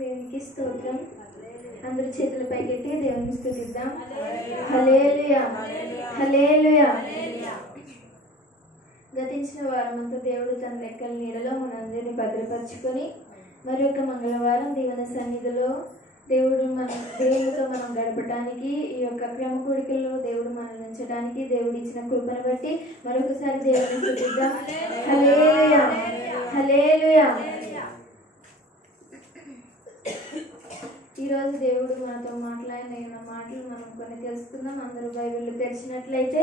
దేవునికి స్తోత్రం. అందరి చేతుల పైకెత్తి దేవుని స్తుతిద్దాం. హల్లెలూయా, హల్లెలూయా. గతించిన వారమంతా దేవుడు తన రెక్కల నీడలో మనందరినీ భద్రపరుచుకొని మరి ఒక మంగళవారం దేవుని సన్నిధిలో దేవుడితో మనం గడపడానికి ఈ యొక్క క్రమ కూడికల్లో దేవుడు మనల్ని ఉంచడానికి దేవుడు ఇచ్చిన కృపను బట్టి మరొకసారి దేవుని స్తుతిద్దాం. హల్లెలూయా, హల్లెలూయా. ఈరోజు దేవుడు మనతో మాట్లాడిన మాటలు మనం కొన్ని తెలుసుకుందాం. అందరూ బైబిల్ తెరిచినట్లయితే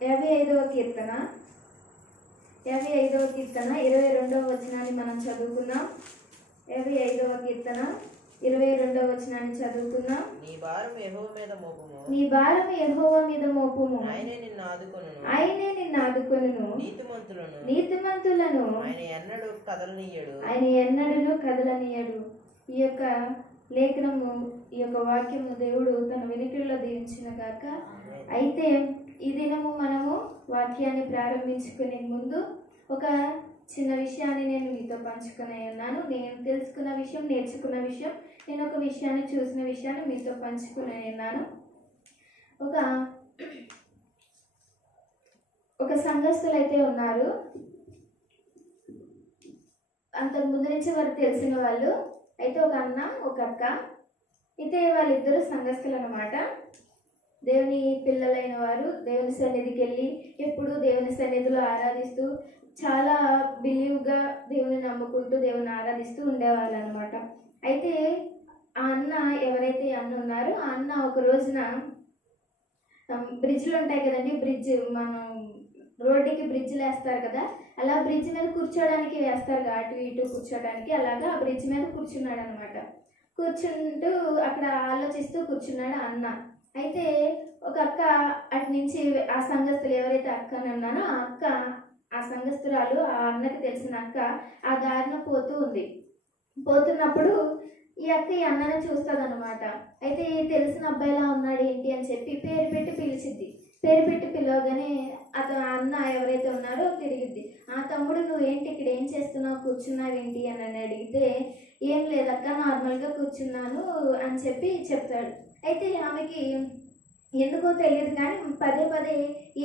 55వ కీర్తన 22వ వచనాన్ని మనం చదువుకున్నాం. 55వ కీర్తన 22వ వచనాన్ని చదువుకున్నాం. నీ భారం యెహోవా మీద మోపుము, ఆయనే నిన్ను ఆదుకొనును. నీతిమంతులను ఆయన ఎన్నడూ కదలనీయడు. ఈ యొక్క లేఖనము, ఈ యొక్క వాక్యము దేవుడు తన వెనుకల్లో దీవించిన గాక. అయితే ఈ దినము మనము వాక్యాన్ని ప్రారంభించుకునే ముందు ఒక చిన్న విషయాన్ని నేను మీతో పంచుకునే ఉన్నాను. నేను తెలుసుకున్న విషయం, నేర్చుకున్న విషయం, నేను ఒక విషయాన్ని చూసిన విషయాన్ని మీతో పంచుకునే ఉన్నాను. ఒక సంఘస్థులు అయితే ఉన్నారు. అంతకు ముందు నుంచి వారు తెలిసిన వాళ్ళు అయితే ఒక అన్న ఒక అక్క అయితే వాళ్ళిద్దరూ సంఘస్థులు అన్నమాట. దేవుని పిల్లలైన వారు దేవుని సన్నిధికి వెళ్ళి ఎప్పుడు దేవుని సన్నిధిలో ఆరాధిస్తూ చాలా బిలీవ్గా దేవుని నమ్ముకుంటూ దేవుని ఆరాధిస్తూ ఉండేవాళ్ళు అనమాట. అయితే ఆ అన్న ఎవరైతే అన్న ఉన్నారో ఆ అన్న ఒక రోజున బ్రిడ్జ్లు ఉంటాయి కదండి, బ్రిడ్జ్ మనం రోడ్డుకి బ్రిడ్జ్లు వేస్తారు కదా, అలా బ్రిడ్జ్ మీద కూర్చోడానికి వేస్తారు అటు ఇటు కూర్చోడానికి. అలాగా ఆ బ్రిడ్జ్ మీద కూర్చున్నాడు అనమాట. కూర్చుంటూ అక్కడ ఆలోచిస్తూ కూర్చున్నాడు అన్న. అయితే ఒక అక్క అటు నుంచి ఆ సంఘస్థులు ఎవరైతే అక్క అని ఉన్నానో ఆ అక్క, ఆ సంఘస్థురాలు, ఆ అన్నకి తెలిసిన అక్క ఆ దారిన పోతున్నప్పుడు ఈ అక్క ఈ అన్నని చూస్తుంది అనమాట. అయితే తెలిసిన అబ్బాయిలా ఉన్నాడు ఏంటి అని చెప్పి పేరు పెట్టి పిలిచిద్ది. పేరు పెట్టి పిలవగానే అన్న ఎవరైతే ఉన్నారో తిరిగిద్ది. ఆ తమ్ముడు నువ్వేంటి ఇక్కడ ఏం చేస్తున్నావు, కూర్చున్నావేంటి అని అడిగితే ఏం లేదక్క నార్మల్గా కూర్చున్నాను అని చెప్పి చెప్తాడు. అయితే ఆమెకి ఎందుకో తెలియదు కానీ పదే పదే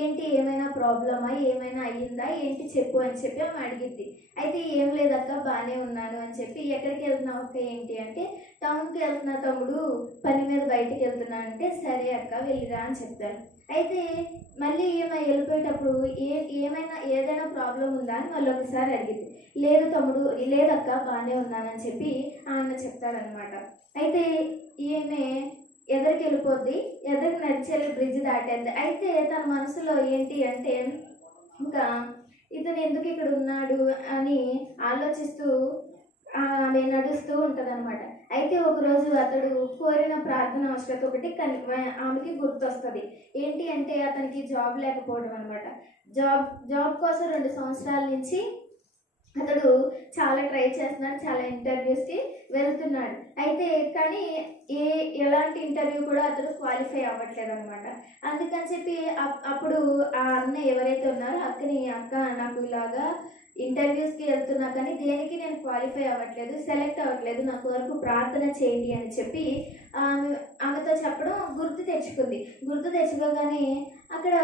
ఏంటి ఏమైనా ప్రాబ్లమా, ఏమైనా అయ్యిందా ఏంటి చెప్పు అని చెప్పి ఆమె అడిగిద్ది. అయితే ఏం లేదక్క బాగానే ఉన్నాను అని చెప్పి ఎక్కడికి వెళ్తున్నావు అక్క ఏంటి అంటే టౌన్కి వెళ్తున్నా తమ్ముడు, పని మీద బయటికి వెళ్తున్నా అంటే సరే అక్క వెళ్ళిరా అని చెప్తాను. అయితే మళ్ళీ ఈమె వెళ్ళిపోయేటప్పుడు ఏదైనా ప్రాబ్లం ఉందా అని మళ్ళీ ఒకసారి అడిగింది. లేదు తమ్ముడు, లేదక్క బాగానే ఉన్నానని చెప్పి ఆ అన్న చెప్తాడనమాట. అయితే ఈమె ఎదరికి వెళ్ళిపోద్ది, ఎదరికి నడిచేది బ్రిడ్జ్ దాటేద్ది. అయితే తన మనసులో ఏంటి అంటే ఇంకా ఇతను ఎందుకు ఇక్కడ ఉన్నాడు అని ఆలోచిస్తూ ఆమె నడుస్తూ ఉంటుంది అనమాట. అయితే ఒకరోజు అతడు కోరిన ప్రార్థన అవసరత ఒకటి ఆమెకి గుర్తొస్తుంది. ఏంటి అంటే అతనికి జాబ్ లేకపోవడం అనమాట. జాబ్ కోసం 2 సంవత్సరాల నుంచి అతడు చాలా ట్రై చేస్తున్నాడు, చాలా ఇంటర్వ్యూస్కి వెళ్తున్నాడు. అయితే కానీ ఎలాంటి ఇంటర్వ్యూ కూడా అతడు క్వాలిఫై అవ్వట్లేదు అనమాట. అందుకని చెప్పి అప్పుడు ఆ అన్న ఎవరైతే ఉన్నారో అక్క నాకు ఇలాగా ఇంటర్వ్యూస్కి వెళ్తున్నా కానీ దేనికి నేను క్వాలిఫై అవ్వట్లేదు, సెలెక్ట్ అవ్వట్లేదు, నాకు వరకు ప్రార్థన చేయండి అని చెప్పి ఆమెతో చెప్పడం గుర్తు తెచ్చుకోగానే అక్కడ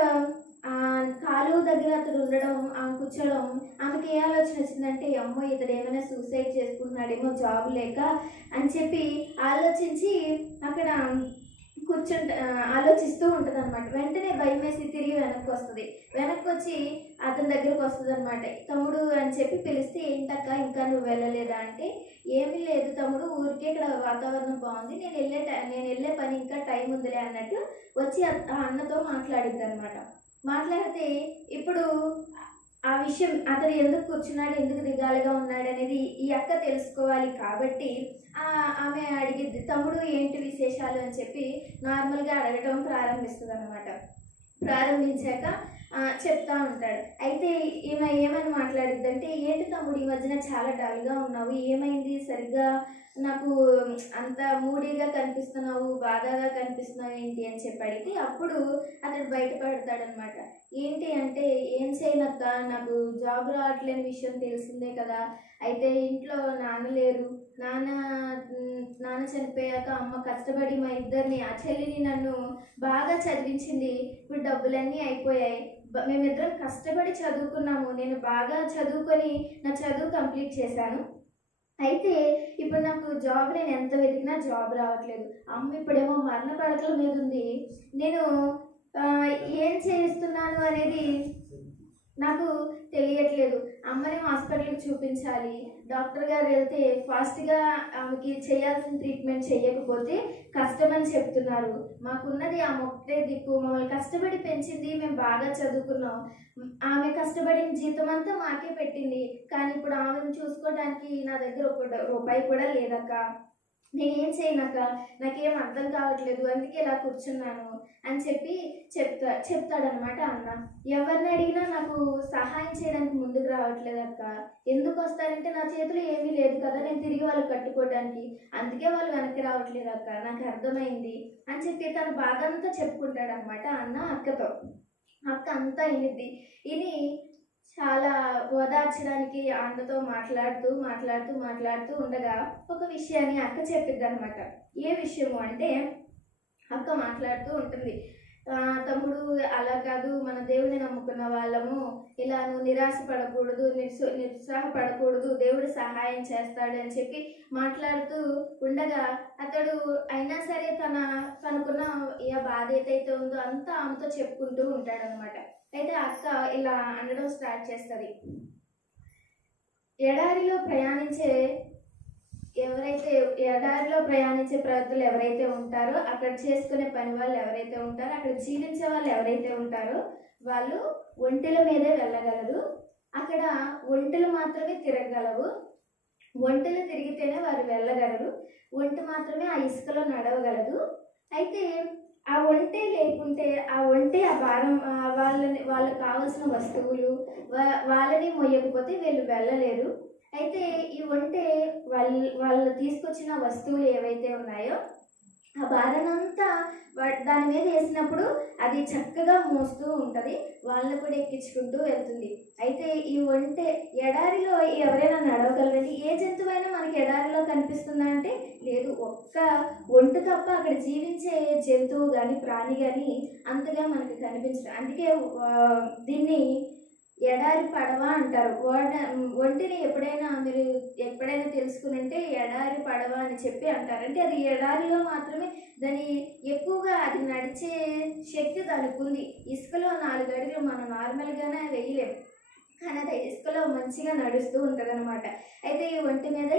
కాలువ దగ్గర అతడు ఉండడం, ఆమె కూర్చోడం, ఆమెకి ఏ ఆలోచన వచ్చిందంటే అమ్మో ఇతడు ఏమైనా సూసైడ్ చేసుకుంటున్నాడేమో జాబ్ లేక అని చెప్పి ఆలోచించి అక్కడ ఆలోచిస్తూ ఉంటుంది అనమాట. వెంటనే భయం వేసి తిరిగి వెనక్కి వచ్చి అతని దగ్గరకు వస్తుంది అనమాట. తమ్ముడు అని చెప్పి పిలిస్తే ఏంటక్క ఇంకా నువ్వు వెళ్ళలేదా అంటే ఏమీ లేదు తమ్ముడు, ఊరికే ఇక్కడ వాతావరణం బాగుంది, నేను వెళ్ళే పని ఇంకా టైం ఉందిలే అన్నట్టు వచ్చి ఆ అన్నతో మాట్లాడిద్ది అనమాట. మాట్లాడితే ఇప్పుడు ఆ విషయం అతను ఎందుకు కూర్చున్నాడు, ఎందుకు దిగాలుగా ఉన్నాడు అనేది ఈ అక్క తెలుసుకోవాలి కాబట్టి ఆమె అడిగిద్ది, తమ్ముడు ఏంటి విశేషాలు అని చెప్పి నార్మల్గా అడగటం ప్రారంభిస్తుంది అనమాట. ప్రారంభించాక చెప్తా ఉంటాడు. అయితే ఈమె ఏమని మాట్లాడిద్దంటే ఏంటి తమ్ముడు ఈ మధ్యన చాలా డల్గా ఉన్నావు, ఏమైంది, సరిగ్గా నాకు అంత మూడీగా కనిపిస్తున్నావు, బాధగా కనిపిస్తున్నావు ఏంటి అని చెప్పి అడిగితే అప్పుడు అతడు బయటపడతాడనమాట. ఏంటి అంటే ఏం చేయను అక్క, నాకు జాబ్ రావట్లేని విషయం తెలిసిందే కదా. అయితే ఇంట్లో నాన్న లేరు. నాన్న చనిపోయాక అమ్మ కష్టపడి మా ఇద్దరిని, ఆ చెల్లిని నన్ను బాగా చదివించింది. ఇప్పుడు డబ్బులన్నీ అయిపోయాయి. మేమిద్దరం కష్టపడి చదువుకున్నాము. నేను బాగా చదువుకొని నా చదువు కంప్లీట్ చేశాను. అయితే ఇప్పుడు నాకు జాబ్ నేను ఎంత వెతికినా జాబ్ రావట్లేదు. అమ్మ ఇప్పుడేమో మరణ పడకల మీద ఉంది. నేను ఏం చేస్తున్నాను అనేది నాకు తెలియట్లేదు. అమ్మని హాస్పిటల్కి చూపించాలి. డాక్టర్ గారు వెళ్తే ఫాస్ట్గా ఆమెకి చేయాల్సిన ట్రీట్మెంట్ చేయకపోతే కష్టమని చెప్తున్నారు. మాకున్నది ఆ మొక్కటే దిక్కు. మమ్మల్ని కష్టపడి పెంచింది, మేము బాగా చదువుకున్నాం. ఆమె కష్టపడిన జీతం అంతా మాకే పెట్టింది. కానీ ఇప్పుడు ఆమెను చూసుకోవడానికి నా దగ్గర ఒక రూపాయి కూడా లేదక్క. నేనేం చేయనక్క, నాకేం అర్థం కావట్లేదు, అందుకే ఇలా కూర్చున్నాను అని చెప్పి చెప్తాడనమాట అన్న. ఎవరిని అడిగినా నాకు సహాయం చేయడానికి ముందుకు రావట్లేదు అక్క. ఎందుకు వస్తారంటే నా చేతిలో ఏమీ లేదు కదా, నేను తిరిగి వాళ్ళు కట్టుకోవడానికి. అందుకే వాళ్ళు వెనక్కి రావట్లేదు అక్క, నాకు అర్థమైంది అని చెప్పి తన బాధ అంతా చెప్పుకుంటాడనమాట అన్న అక్కతో. అక్క అంతా ఇని చాలా ఓదార్చడానికి అన్నతో మాట్లాడుతూ ఉండగా ఒక విషయాన్ని అక్క చెప్పిద్ది అనమాట. ఏ విషయము అంటే, అక్క మాట్లాడుతూ ఉంటుంది, తమ్ముడు అలా కాదు, మన దేవుడిని నమ్ముకున్న వాళ్ళము, ఇలా నువ్వు నిరాశపడకూడదు, నిరుత్సాహపడకూడదు, దేవుడు సహాయం చేస్తాడు అని చెప్పి మాట్లాడుతూ ఉండగా అతడు అయినా సరే తనకున్న ఏ బాధ ఏదైతే ఉందో అంతా ఆమెతో చెప్పుకుంటూ ఉంటాడనమాట. అయితే అక్క ఇలా అనడం స్టార్ట్ చేస్తుంది. ఎడారిలో ప్రయాణించే ప్రజలు ఎవరైతే ఉంటారో, అక్కడ చేసుకునే పని వాళ్ళు ఎవరైతే ఉంటారో, అక్కడ జీవించే వాళ్ళు ఎవరైతే ఉంటారో వాళ్ళు ఒంటెల మీదే వెళ్ళగలరు. అక్కడ ఒంటెలు మాత్రమే తిరగగలవు. ఒంటెలు తిరిగితేనే వారు వెళ్ళగలరు. ఒంటె మాత్రమే ఆ ఇసుకలో నడవగలదు. అయితే ఆ ఒంటె లేకుంటే ఆ భారం వాళ్ళకి కావాల్సిన వస్తువులు వాళ్ళని మొయ్యకపోతే వీళ్ళు వెళ్ళలేరు. అయితే ఈ ఒంటె వాళ్ళు తీసుకొచ్చిన వస్తువులు ఏవైతే ఉన్నాయో ఆ భారనంతా దాని మీద వేసినప్పుడు అది చక్కగా మోస్తూ ఉంటుంది, వాళ్ళని కూడా ఎక్కించుకుంటూ వెళ్తుంది. అయితే ఈ ఒంటె ఎడారిలో ఎవరైనా నడవగలరండి? ఏ జంతువైనా మనకి ఎడారిలో కనిపిస్తుందా అంటే లేదు. ఒక్క ఒంటె తప్ప అక్కడ జీవించే జంతువు కానీ ప్రాణి కానీ అంతగా మనకి కనిపించదు. అందుకే దీన్ని ఎడారి పడవ అంటారు. ఒంటిని మీరు ఎప్పుడైనా తెలుసుకునంటే ఎడారి పడవ అని చెప్పి అంటారు. అంటే అది ఎడారిలో మాత్రమే దాని ఎక్కువగా అది నడిచే శక్తి దానికి ఉంది. ఇసుకలో 4 అడుగులు మనం నార్మల్గానే వేయలేము, కానీ అది ఇసుకలో మంచిగా నడుస్తూ ఉంటుంది అనమాట. అయితే ఈ ఒంటి మీద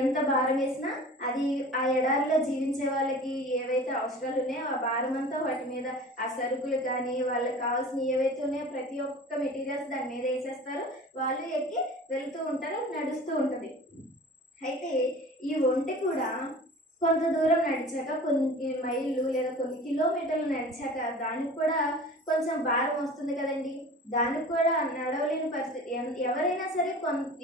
ఎంత భారం వేసినా అది ఆ ఎడారిలో జీవించే వాళ్ళకి ఏవైతే అవసరాలు ఉన్నాయో ఆ భారం అంతా వాటి మీద, ఆ సరుకులు కానీ వాళ్ళకి కావాల్సిన ఏవైతే ఉన్నాయో ప్రతి ఒక్క మెటీరియల్స్ దాని మీద వేసేస్తారు. వాళ్ళు ఎక్కి వెళ్తూ ఉంటారు, నడుస్తూ ఉంటుంది. అయితే ఈ ఒంటె కూడా కొంత దూరం నడిచాక, కొన్ని మైళ్ళు లేదా కొన్ని కిలోమీటర్లు నడిచాక దానికి కూడా కొంచెం భారం వస్తుంది కదండి. దానికి కూడా నడవలేని పరిస్థితి. ఎవరైనా సరే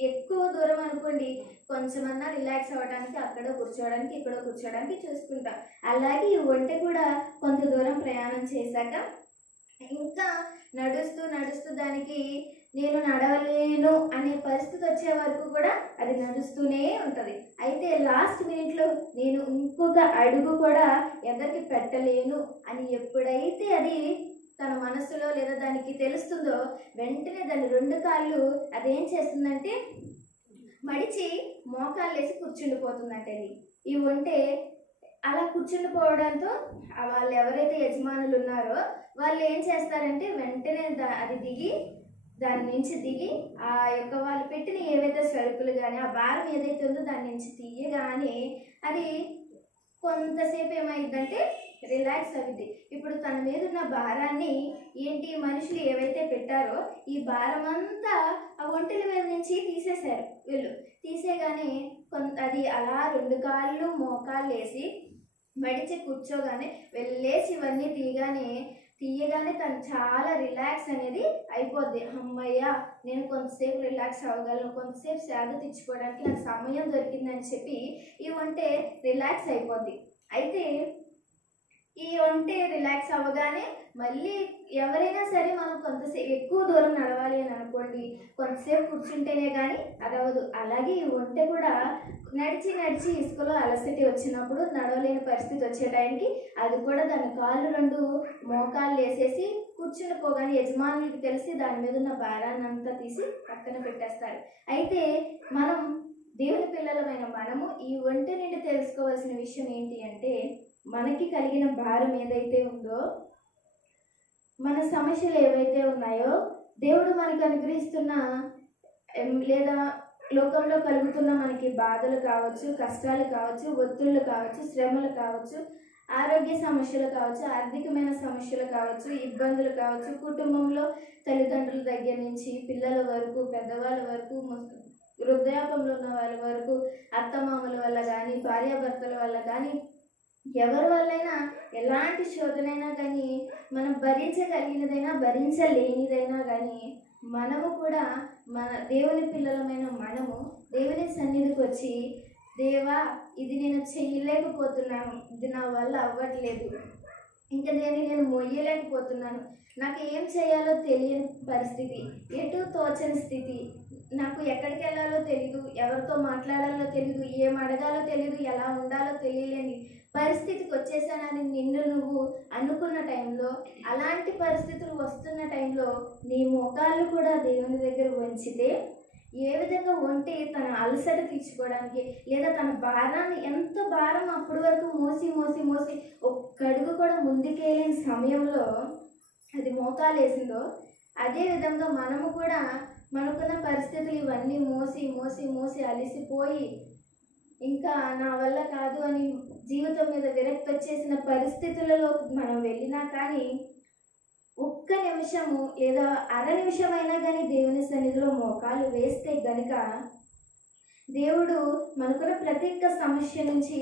ఎక్కువ దూరం అనుకోండి, కొంచెమన్నా రిలాక్స్ అవ్వడానికి అక్కడ కూర్చోవడానికి ఇక్కడ కూర్చోవడానికి చూసుకుంటాం. అలాగే ఈ ఒంటె కూడా కొంత దూరం ప్రయాణం చేశాక ఇంకా నడుస్తూ దానికి నేను నడవలేను అనే పరిస్థితి వచ్చే వరకు కూడా అది నడుస్తూనే ఉంటుంది. అయితే లాస్ట్ మినిట్లో నేను ఇంకొక అడుగు కూడా ఎవరికి పెట్టలేను అని ఎప్పుడైతే అది తన మనసులో లేదా దానికి తెలుస్తుందో వెంటనే దాని 2 కాళ్ళు అదేం చేస్తుందంటే మడిచి మోకాళ్ళు వేసి కూర్చుండిపోతుందంటది. ఈ ఒంటె అలా కూర్చుండిపోవడంతో వాళ్ళు ఎవరైతే యజమానులు ఉన్నారో వాళ్ళు ఏం చేస్తారంటే వెంటనే అది దాని నుంచి దిగి ఆ యొక్క వాళ్ళు పెట్టిన ఏవైతే సరుకులు కానీ ఆ భారం ఏదైతే ఉందో దాని నుంచి తీయగానే అది కొంతసేపు ఏమైందంటే రిలాక్స్ అవుద్ది. ఇప్పుడు తన మీద ఉన్న భారాన్ని మనుషులు ఏవైతే పెట్టారో ఈ భారం అంతా ఆ ఒంటెల మీద నుంచి తీసేశారు. వీళ్ళు తీసేగానే అది అలా 2 కాళ్ళు మోకాళ్ళు వేసి మడిచి కూర్చోగానే వెళ్ళేసి ఇవన్నీ తీయగానే తను చాలా రిలాక్స్ అనేది అయిపోద్ది. అమ్మయ్య, నేను కొంతసేపు రిలాక్స్ అవ్వగలను, కొంతసేపు సేద తెచ్చుకోవడానికి నాకు సమయం దొరికిందని చెప్పి ఈ ఒంటె రిలాక్స్ అయిపోద్ది. అయితే ఈ ఒంటె రిలాక్స్ అవ్వగానే మళ్ళీ ఎవరైనా సరే మనం కొంతసేపు ఎక్కువ దూరం నడవాలి అని అనుకోండి, కొంతసేపు కూర్చుంటేనే కానీ అది అవ్వదు. అలాగే ఈ ఒంటె కూడా నడిచి నడిచి ఇసుకలో అలసటి వచ్చినప్పుడు నడవలేని పరిస్థితి వచ్చే టైంకి అది కూడా దాని కాళ్ళు 2 మోకాళ్ళు వేసేసి కూర్చుని పోగానే యజమానులకి తెలిసి దాని మీద ఉన్న భారాన్ని అంతా తీసి పక్కన పెట్టేస్తారు. అయితే మనం దేవుని పిల్లలమైన మనము ఈ ఒంటె నుండి తెలుసుకోవాల్సిన విషయం ఏంటి అంటే, మనకి కలిగిన భారం ఏదైతే ఉందో, మన సమస్యలు ఏవైతే ఉన్నాయో, దేవుడు మనకు అనుగ్రహిస్తున్న లేదా లోకంలో కలుగుతున్న మనకి బాధలు కావచ్చు, కష్టాలు కావచ్చు, ఒత్తిళ్ళు కావచ్చు, శ్రమలు కావచ్చు, ఆరోగ్య సమస్యలు కావచ్చు, ఆర్థికమైన సమస్యలు కావచ్చు, ఇబ్బందులు కావచ్చు, కుటుంబంలో తల్లిదండ్రుల దగ్గర నుంచి పిల్లల వరకు, పెద్దవాళ్ళ వరకు, వృద్ధాపంలో ఉన్న వాళ్ళ వరకు, అత్తమామల వల్ల కానీ, భార్యాభర్తల వల్ల కానీ, ఎవరి వల్లైనా ఎలాంటి శోధనైనా కానీ మనం భరించగలిగినదైనా భరించలేనిదైనా కానీ మనము కూడా మన దేవుని పిల్లలమైన మనము దేవుని సన్నిధికి వచ్చి, దేవా ఇది నేను చేయలేకపోతున్నాను, ఇది నా వల్ల అవ్వట్లేదు, ఇంకా నేను మొయ్యలేకపోతున్నాను, నాకు ఏం చేయాలో తెలియని పరిస్థితి, ఎటు తోచని స్థితి, నాకు ఎక్కడికి వెళ్ళాలో తెలీదు, ఎవరితో మాట్లాడాలో తెలీదు, ఏం అడగాలో తెలీదు, ఎలా ఉండాలో తెలియలేని పరిస్థితికి వచ్చేసానని నిన్ను నువ్వు అనుకున్న టైంలో, అలాంటి పరిస్థితులు వస్తున్న టైంలో నీ మోకాళ్ళు కూడా దేవుని దగ్గర వంచితే, ఏ విధంగా ఒంటి తన అలసట తీర్చుకోవడానికి లేదా తన భారాన్ని, ఎంత భారం అప్పటి వరకు మోసి మోసి మోసి ఒక్కడుగు కూడా ముందుకేయలేని సమయంలో అది మోకాలు వేసిందో, అదే విధంగా మనము కూడా మనకున్న పరిస్థితులు ఇవన్నీ మోసి మోసి మోసి అలసిపోయి ఇంకా నా వల్ల కాదు అని జీవితం మీద విరక్తి వచ్చేసిన పరిస్థితులలో మనం వెళ్ళినా కానీ ఒక్క నిమిషము లేదా అర నిమిషమైనా కానీ దేవుని సన్నిధిలో మోకాలు వేస్తే గనుక దేవుడు మనకున్న ప్రతి ఒక్క సమస్య నుంచి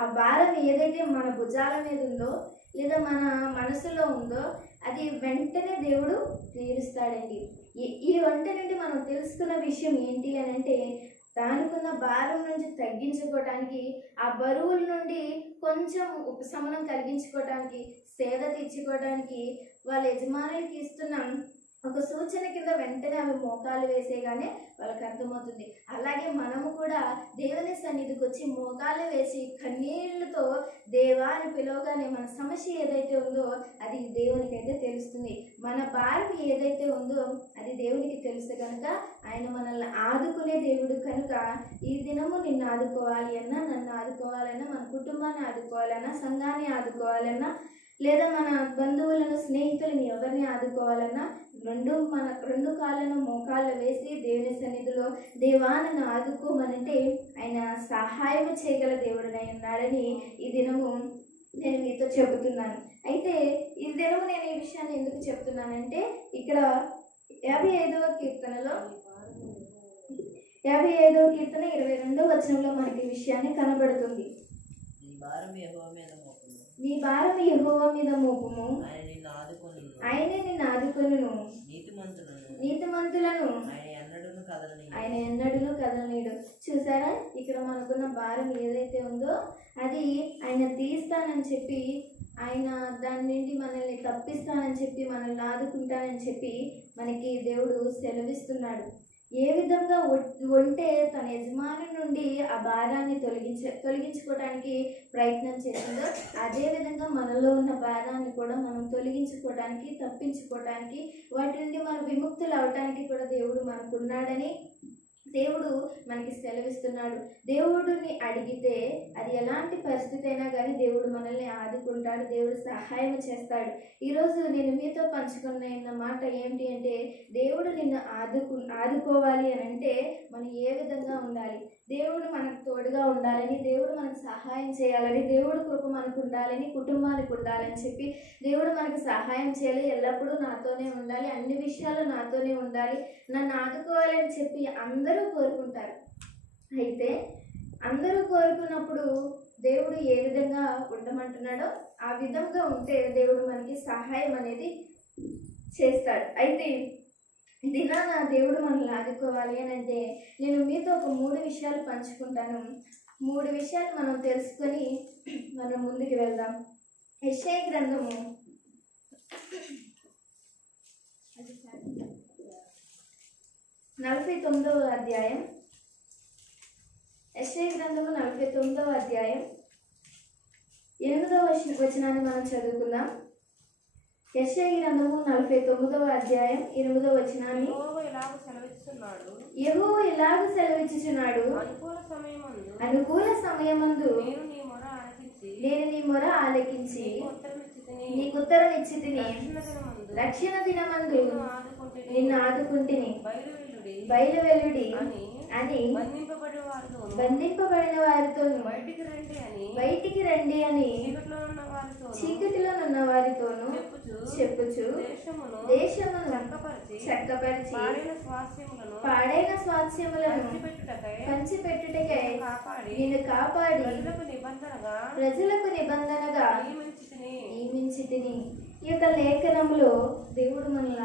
ఆ భారం ఏదైతే మన భుజాల మీద ఉందో లేదా మన మనసులో ఉందో అది వెంటనే దేవుడు తీరుస్తాడండి. ఈ వంట నుండి మనం తెలుసుకున్న విషయం ఏంటి అని అంటే, దానికున్న భారం నుంచి తగ్గించుకోవటానికి, ఆ బరువుల నుండి కొంచెం ఉపశమనం కలిగించుకోవటానికి, సేద తీర్చుకోవడానికి వాళ్ళ యజమానులకి ఇస్తున్న ఒక సూచన కింద వెంటనే అవి మోకాలు వేసేగానే వాళ్ళకి అర్థమవుతుంది. అలాగే మనము కూడా దేవుని సన్నిధికి వచ్చి మోకాలు వేసి కన్నీళ్లతో దేవా అని పిలవగానే మన సమస్య ఏదైతే ఉందో అది దేవునికి అయితే తెలుస్తుంది. మన భారం ఏదైతే ఉందో అది దేవునికి తెలుసు కనుక ఆయన మనల్ని ఆదుకునే దేవుడు కనుక ఈ దినము నిన్ను ఆదుకోవాలి అన్నా, నన్ను ఆదుకోవాలన్నా, మన కుటుంబాన్ని ఆదుకోవాలన్నా, సంఘాన్ని ఆదుకోవాలన్నా, లేదా మన బంధువులను, స్నేహితులను ఎవరిని ఆదుకోవాలన్నా మన రెండు కాళ్ళను మోకాళ్ళు వేసి దేవుని సన్నిధిలో దేవా నన్ను ఆదుకోమనంటే ఆయన సహాయం చేయగల దేవుడునై ఉన్నాడని ఈ దినము నేను మీతో చెబుతున్నాను. అయితే ఈ దినము నేను ఈ విషయాన్ని ఎందుకు చెప్తున్నానంటే, ఇక్కడ 55వ కీర్తనలో 55వ కీర్తన 22వ వచనంలో మనకి ఈ విషయాన్ని కనబడుతుంది. నీ భారం యెహోవా మీద మోపుము, ఆయనే నిన్ను ఆదుకొనును, నీతిమంతులను ఆయన ఎన్నడూను కదలనీయడు. చూసారా, ఇక్కడ మనకున్న భారం ఏదైతే ఉందో అది ఆయన తీస్తానని చెప్పి, ఆయన దాని నుండి మనల్ని తప్పిస్తానని చెప్పి, మనల్ని ఆదుకుంటానని చెప్పి మనకి దేవుడు సెలవిస్తున్నాడు. ఏ విధంగా ఉంటే తన యజమాని నుండి ఆ భారాన్ని తొలగించుకోవడానికి ప్రయత్నం చేసిందో అదే విధంగా మనలో ఉన్న భారాన్ని కూడా మనం తొలగించుకోవడానికి, తప్పించుకోవడానికి, వాటి నుండి మనం విముక్తులు అవడానికి కూడా దేవుడు మనకున్నాడని దేవుడు మనకి సెలవిస్తున్నాడు. దేవుడిని అడిగితే అది ఎలాంటి పరిస్థితి అయినా కానీ దేవుడు మనల్ని ఆదుకుంటాడు, దేవుడు సహాయం చేస్తాడు. ఈరోజు నేను మీతో పంచుకున్న మాట ఏంటి అంటే, దేవుడు నిన్ను ఆదుకోవాలి అని అంటే మనం ఏ విధంగా ఉండాలి, దేవుడు మనకు తోడుగా ఉండాలని, దేవుడు మనకు సహాయం చేయాలని, దేవుడు కృప మనకు ఉండాలని, కుటుంబానికి ఉండాలని చెప్పి, దేవుడు మనకు సహాయం చేయాలి, ఎల్లప్పుడూ నాతోనే ఉండాలి, అన్ని విషయాలు నాతోనే ఉండాలి, నన్ను ఆదుకోవాలని చెప్పి అందరూ కోరుకుంటారు. అయితే అందరూ కోరుకున్నప్పుడు దేవుడు ఏ విధంగా ఉండమంటున్నాడో ఆ విధంగా ఉంటే దేవుడు మనకి సహాయం అనేది చేస్తాడు. అయితే దినాన దేవుడు మనల్ని ఆదుకోవాలి అని అంటే నేను మీతో ఒక 3 విషయాలు పంచుకుంటాను. 3 విషయాలు మనం తెలుసుకొని మనం ముందుకు వెళ్దాం. యెషయా గ్రంథము 49వ అధ్యాయం, యెషయా గ్రంథము 49వ అధ్యాయం 8వ వచనాన్ని మనం చదువుకుందాం. యెషయా గ్రంథము 49వ అధ్యాయం 8వ వచనాన్ని, యెహోవా ఇలాగ సెలవిచ్చుచున్నాడు, అనుకూల సమయమందు నేను నీ మొర ఆలకించి నీకు ఉత్తరం ఇచ్చితిని, రక్షణ దినమందు నిన్ను ఆదుకుంటిని. బయలువెల్లుడి అని బంధింపబడిన వారితోను బయటికి రండి అని చీకటిలో ఉన్న వారితోను చెప్పుచు దేశమును చక్కపరిచి పాడైన స్వాస్థ్యములను పంచిపెట్టుటకై నిన్ను కాపాడి ప్రజలకు నిబంధనగా నియమించితిని. ఈ యొక్క లేఖనంలో దేవుడు మనల్ని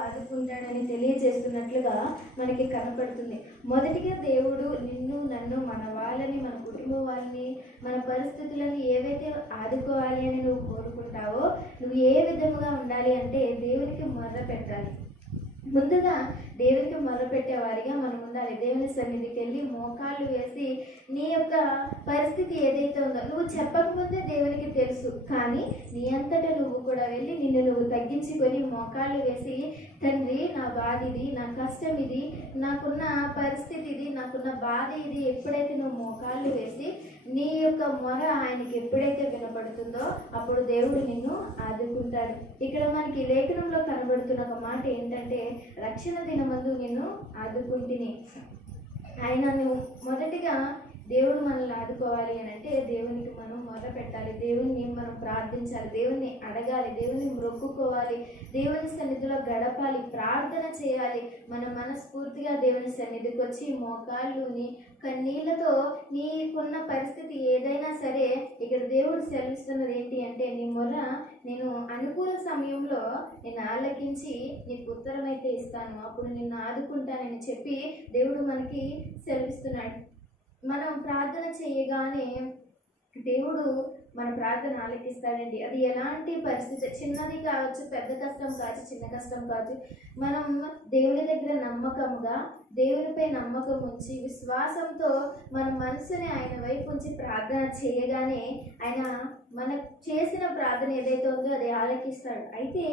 ఆదుకుంటాడని తెలియజేస్తున్నట్లుగా మనకి కనపడుతుంది. మొదటిగా దేవుడు నిన్ను నన్ను మన వాళ్ళని మన కుటుంబం వాళ్ళని మన పరిస్థితులను ఏవైతే ఆదుకోవాలి అని నువ్వు కోరుకుంటావో నువ్వు ఏ విధముగా ఉండాలి అంటే దేవునికి మొర్ర పెట్టాలి. ముందుగా దేవునికి మొరపెట్టే వారిగా మనం ఉండాలి. దేవుని సన్నిధికి వెళ్ళి మోకాళ్ళు వేసి నీ యొక్క పరిస్థితి ఏదైతే ఉందో నువ్వు చెప్పకముందే దేవునికి తెలుసు, కానీ నీ అంతటా నువ్వు కూడా వెళ్ళి నిన్ను నువ్వు తగ్గించుకొని మోకాళ్ళు వేసి, తండ్రి నా బాధ ఇది, నా కష్టం ఇది, నాకున్న పరిస్థితి ఇది, నాకున్న బాధ ఇది, ఎప్పుడైతే నువ్వు మోకాళ్ళు వేసి నీ యొక్క మొర ఆయనకి ఎప్పుడైతే వినపడుతుందో అప్పుడు దేవుడు నిన్ను ఆదుకుంటాడు. ఇక్కడ మనకి లేఖనంలో కనబడుతున్న ఒక మాట ఏంటంటే, రక్షణ దినమందు నిన్ను ఆదుకుంటిని. ఆయన నువ్వు మొదటిగా దేవుడు మనల్ని ఆదుకోవాలి అని అంటే దేవునికి మనం మొర పెట్టాలి, దేవుని మనం ప్రార్థించాలి, దేవుని అడగాలి, దేవుని మొక్కుకోవాలి, దేవుని సన్నిధిలో గడపాలి, ప్రార్థన చేయాలి. మనం మనస్ఫూర్తిగా దేవుని సన్నిధికి వచ్చి మోకాళ్ళుని కన్నీళ్లతో నీకున్న పరిస్థితి ఏదైనా సరే ఇక్కడ దేవుడు సెలవిస్తున్నది ఏంటి అంటే, నీ మొర నేను అనుకూల సమయంలో నేను ఆలకించి నీకు ఉత్తరం అయితే ఇస్తాను, అప్పుడు నిన్ను ఆదుకుంటానని చెప్పి దేవుడు మనకి సెలవిస్తున్నాడు. మనం ప్రార్థన చేయగానే దేవుడు మన ప్రార్థన ఆలకిస్తాడండి. అది ఎలాంటి పరిస్థితి, చిన్నది కావచ్చు, పెద్ద కష్టం కావచ్చు, చిన్న కష్టం కావచ్చు, మనం దేవుని దగ్గర నమ్మకంగా దేవునిపై నమ్మకం ఉంచి విశ్వాసంతో మన మనసుని ఆయన వైపు ఉంచి ప్రార్థన చేయగానే ఆయన మనకు చేసిన ప్రార్థన ఏదైతే ఉందో అది ఆలకిస్తాడు. అయితే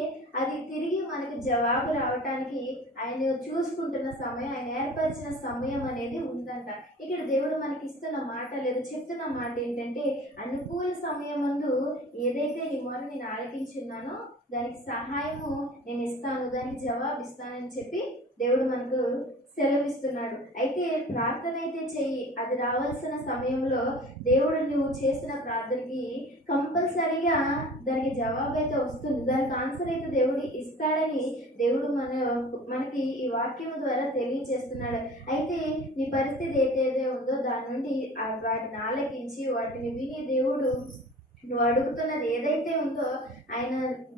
అది తిరిగి మనకి జవాబు రావటానికి ఆయన చూసుకుంటున్న సమయం, ఆయన ఏర్పరిచిన సమయం అనేది ఉందంట. ఇక్కడ దేవుడు మనకి ఇస్తున్న మాట లేదు, చెప్తున్న మాట ఏంటంటే, అనుకూల సమయం ముందు ఏదైతే నీ మొర నేను ఆలకించున్నానో దానికి సహాయము నేను ఇస్తాను, దానికి జవాబు ఇస్తానని చెప్పి దేవుడు మనకు సెలవిస్తున్నాడు. అయితే ప్రార్థన అయితే చెయ్యి, అది రావాల్సిన సమయంలో దేవుడు నువ్వు చేసిన ప్రార్థనకి కంపల్సరీగా దానికి జవాబు అయితే వస్తుంది, దానికి ఆన్సర్ అయితే దేవుడు ఇస్తాడని దేవుడు మనకి ఈ వాక్యం ద్వారా తెలియజేస్తున్నాడు. అయితే నీ పరిస్థితి ఏదైతే ఉందో దాని నుండి వాటిని ఆలకించి వాటిని విని దేవుడు నువ్వు అడుగుతున్నది ఏదైతే ఉందో ఆయన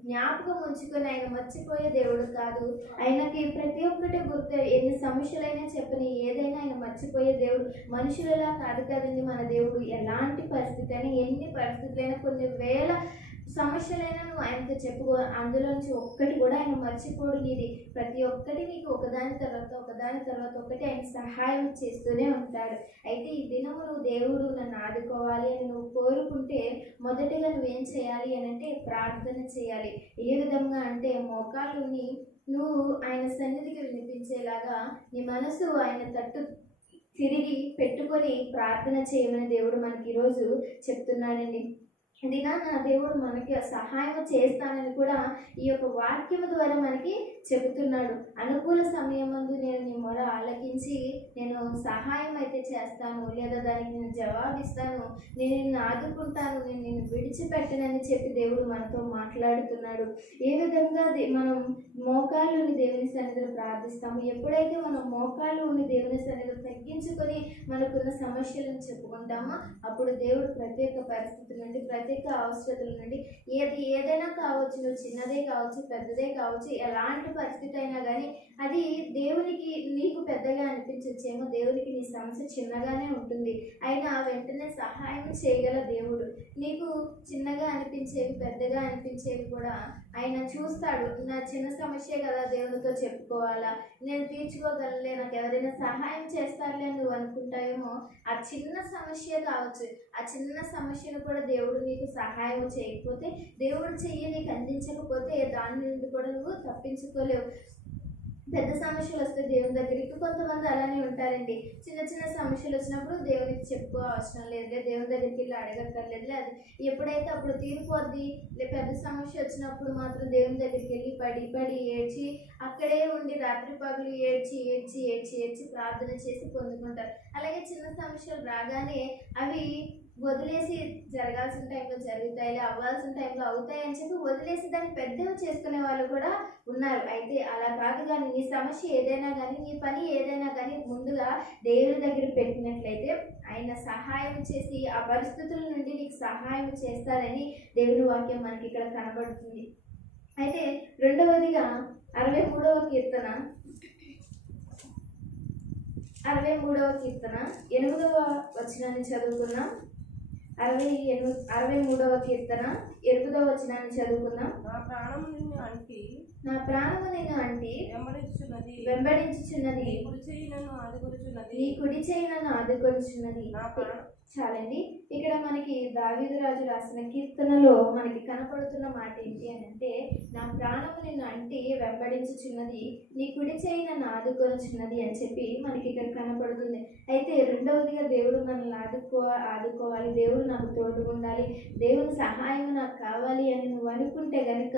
జ్ఞాపకం ఉంచుకొని ఆయన మర్చిపోయే దేవుడు కాదు. ఆయనకి ప్రతి ఒక్కటి గుర్తు, ఎన్ని సమస్యలైనా చెప్పని ఏదైనా ఆయన మర్చిపోయే దేవుడు. మనుషులలా కాదు కదండి మన దేవుడు. ఎలాంటి పరిస్థితి అయినా, ఎన్ని పరిస్థితులైనా, కొన్ని వేల సమస్యలైనా నువ్వు ఆయనతో చెప్పుకో, అందులోంచి ఒక్కటి కూడా ఆయన మర్చిపోడు. నీది ప్రతి ఒక్కటి నీకు ఒకదాని తర్వాత ఒకటి ఆయన సహాయం చేస్తూనే ఉంటాడు. అయితే ఈ దినము నువ్వు దేవుడు నన్ను ఆదుకోవాలి అని నువ్వు కోరుకుంటే మొదటిగా నువ్వేం చేయాలి అని అంటే ప్రార్థన చేయాలి. ఏ విధంగా అంటే మోకాళ్ళుని నువ్వు ఆయన సన్నిధికి వినిపించేలాగా నీ మనసు ఆయన తట్టు తిరిగి పెట్టుకొని ప్రార్థన చేయమని దేవుడు మనకి ఈరోజు చెప్తున్నాడండి. దినాన దేవుడు మనకి సహాయం చేస్తానని కూడా ఈ యొక్క వాక్యము ద్వారా మనకి చెబుతున్నాడు. అనుకూల సమయం ముందు నేను నీ మొర ఆలకించి నేను సహాయం అయితే చేస్తాను, లేదా దానికి నేను జవాబిస్తాను, నేను నిన్ను ఆదుకుంటాను, నేను నిన్ను విడిచిపెట్టనని చెప్పి దేవుడు మనతో మాట్లాడుతున్నాడు. ఏ విధంగా మనం మోకాళ్ళుని దేవుని సన్నిధిలో ప్రార్థిస్తాము, ఎప్పుడైతే మనం మోకాళ్ళు ఉండి దేవుని సన్నిధిలో తగ్గించుకొని మనకున్న సమస్యలను చెప్పుకుంటామో అప్పుడు దేవుడు ప్రత్యేక పరిస్థితుల నుండి, ప్రత్యేక అవసరతల నుండి, ఏదైనా కావచ్చు, నువ్వు చిన్నదే కావచ్చు, పెద్దదే కావచ్చు, ఎలాంటి పరిస్థితి అయినా కానీ అది దేవునికి నీకు పెద్దగా అనిపించచ్చేమో, దేవునికి నీ సమస్య చిన్నగానే ఉంటుంది, అయినా వెంటనే సహాయం చేయగల దేవుడు. నీకు చిన్నగా అనిపించేవి పెద్దగా అనిపించేవి కూడా ఆయన చూస్తాడు. నా చిన్న సమస్యే కదా దేవునితో చెప్పుకోవాలా, నేను తీర్చుకోగలలే, నాకు ఎవరైనా సహాయం చేస్తారులే నువ్వు అనుకుంటావేమో. ఆ చిన్న సమస్య కావచ్చు, ఆ చిన్న సమస్యను కూడా దేవుడు నీకు సహాయం చేయకపోతే, దేవుడు చెయ్యి నీకు అందించకపోతే దాని నుండి కూడా నువ్వు తప్పించుకోలేవు. పెద్ద సమస్యలు వస్తే దేవుని దగ్గరికి, కొంతమంది అలానే ఉంటారండి, చిన్న చిన్న సమస్యలు వచ్చినప్పుడు దేవునికి చెప్పుకో అవసరం లేదులే, దేవుని దగ్గరికి వెళ్ళి అడగక్కర్లేదులే, అది ఎప్పుడైతే అప్పుడు తీరిపోద్ది. పెద్ద సమస్య వచ్చినప్పుడు మాత్రం దేవుని దగ్గరికి వెళ్ళి పడి పడి ఏడ్చి అక్కడే ఉండి రాత్రి పగలు ఏడ్చి ఏడ్చి ఏడ్చి ఏడ్చి ప్రార్థన చేసి పొందుకుంటారు. అలాగే చిన్న సమస్యలు రాగానే అవి వదిలేసి జరగాల్సిన టైంలో జరుగుతాయి, అవ్వాల్సిన టైంలో అవుతాయి అని చెప్పి వదిలేసి దాన్ని పెద్దగా చేసుకునే వాళ్ళు కూడా ఉన్నారు. అయితే అలా కాదు, కానీ నీ సమస్య ఏదైనా కానీ, నీ పని ఏదైనా కానీ ముందుగా దేవుని దగ్గర పెట్టినట్లయితే ఆయన సహాయం చేసి ఆ పరిస్థితుల నుండి నీకు సహాయం చేస్తారని దేవుని వాక్యం మనకి ఇక్కడ కనబడుతుంది. అయితే రెండవదిగా 63వ కీర్తన 8వ వచనాన్ని చదువుకున్నాం. 63వ కీర్తన 8వ వచనాన్ని చదువుకుందాం. నా ప్రాణము నిన్ను అంటి వెంబడించుచున్నది, నీ కుడి చెయ్యి నన్ను ఆదుకొనుచున్నది. చాలండి. ఇక్కడ మనకి దావీదు రాజు రాసిన కీర్తనలో మనకి కనపడుతున్న మాట ఏంటి అని అంటే, నా ప్రాణము నిన్ను అంటి వెంబడించుచున్నది, నీ కుడి చెయ్యి నన్ను ఆదుకొనుచున్నది అని చెప్పి మనకి ఇక్కడ కనపడుతుంది. అయితే రెండవదిగా దేవుడు మనల్ని ఆదుకోవాలి, దేవుడు నాకు తోడు ఉండాలి, దేవుని సహాయం నాకు కావాలి అని నువ్వు అనుకుంటే గనుక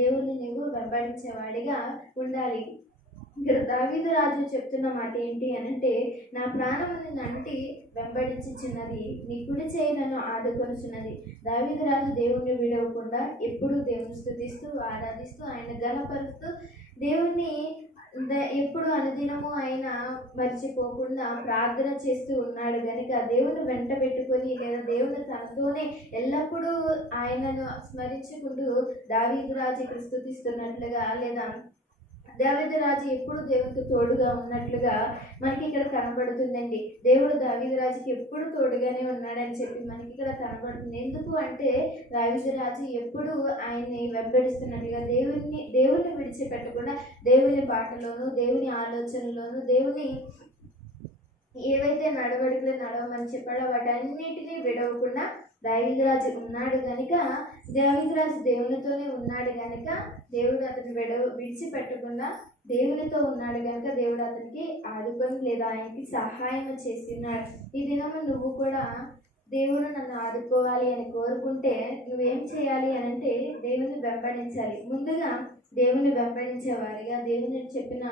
దేవుడిని నువ్వు వెంబడించేవాడిగా ఉండాలి. ఇక్కడ దావీదు రాజు చెప్తున్న మాట ఏంటి అని అంటే, నా ప్రాణము నిన్ను అంటి వెంబడించుచున్నది, నీ కుడి చేయి నన్ను ఆదుకొనుచున్నది. దావీదు రాజు దేవుణ్ణి విడవకుండా ఎప్పుడూ దేవుని స్తుతిస్తూ ఆరాధిస్తూ ఆయన ఘనపరుస్తూ దేవుణ్ణి ఎప్పుడు అనుదినము ఆయన మర్చిపోకుండా ప్రార్థన చేస్తూ ఉన్నాడు కనుక దేవుని వెంట పెట్టుకొని లేదా దేవుని తనతోనే ఎల్లప్పుడూ ఆయనను స్మరించుకుంటూ దావీదు రాజు ఇక్కడ స్తుతిస్తున్నట్లుగా లేదా దావీదు రాజు ఎప్పుడు దేవునికి తోడుగా ఉన్నట్లుగా మనకి ఇక్కడ కనబడుతుందండి. దేవుడు దావీదు రాజుకి ఎప్పుడు తోడుగానే ఉన్నాడని చెప్పి మనకి ఇక్కడ కనబడుతుంది. ఎందుకు అంటే దావీదు రాజు ఎప్పుడు ఆయన్ని వెంబడిస్తున్నట్లుగా దేవుని విడిచిపెట్టకుండా దేవుని బాటలోను దేవుని ఆలోచనలోను దేవుని ఏవైతే నడవడికలు నడవమని చెప్పాడో వాటన్నిటినీ విడవకుండా దావీదు రాజు ఉన్నాడు కనుక, దావీదు రాజు దేవునితోనే ఉన్నాడు కనుక దేవుడు అతను విడిచిపెట్టకుండా దేవునితో ఉన్నాడు కనుక దేవుడు అతనికి ఆదుకొని లేదా ఆయనకి సహాయం చేస్తున్నాడు. ఈ దినము నువ్వు కూడా దేవుడు నన్ను ఆదుకోవాలి అని కోరుకుంటే నువ్వేం చేయాలి అని అంటే దేవుని వెంబడించాలి. ముందుగా దేవుని వెంబడించేవారిగా దేవుని చెప్పిన